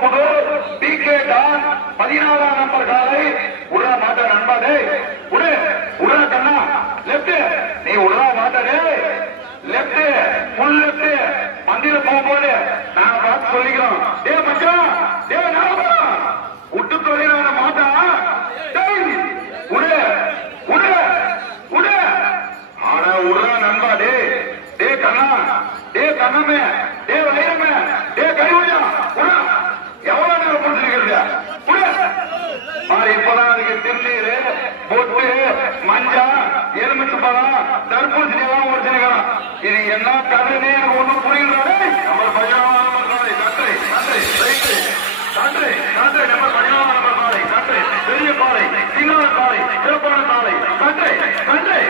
PK Don 14ஆம் number காலை உடா மாட்ட நண்பாடே உடே உடா கண்ணா left நீ உடா மாட்டடே லெப்ட் ஃபுல் லெப்ட் மந்திர போகும்போது நான் பார்த்து சொல்லிக்கிறோம் டே மச்சான் டே நாம விட்டு தொழிலான மாட்டா டேய் உடே உடே உடே ஆனா உடா நண்பா டே டே கண்ணா டே கண்ணமே டே வைரமே டே கைவுயா உடா எவ்வளவு நேரம் பண்ணிருக்கிறது இப்பதான் அதுக்கு திருநீர் பொட்டு மஞ்சா எலுமிச்சு பழம் தர்பூசணி எல்லாம் உடச்சிருக்கலாம் இது என்ன கதைனே எனக்கு ஒண்ணும் புரியுது நம்ம 16ஆம் நம்பர் காலை கட்டை கட்டை ரைட்டு கட்டை கட்டை நம்ம 16ஆம் நம்பர் காலை கட்டை பெரிய காலை சின்ன காலை சிறப்பான காலை கட்டை கட்டை